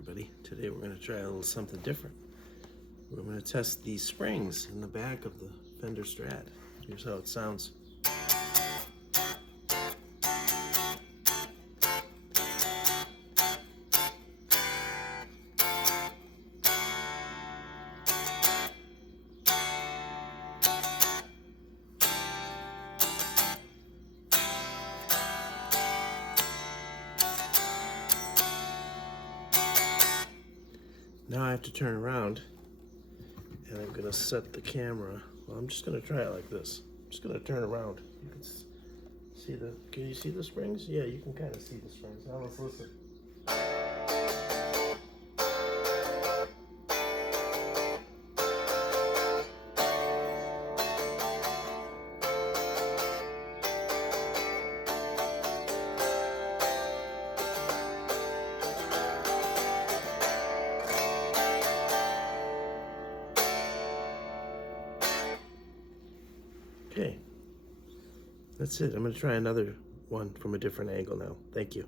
everybody. Today we're going to try a little something different. We're going to test the springs in the back of the Fender Strat. Here's how it sounds. Now I have to turn around and I'm going to set the camera. Well, I'm just going to try it like this. I'm just going to turn around. You can see can you see the springs? Yeah, you can kind of see the springs. Now let's listen. Okay, that's it. I'm going to try another one from a different angle now. Thank you.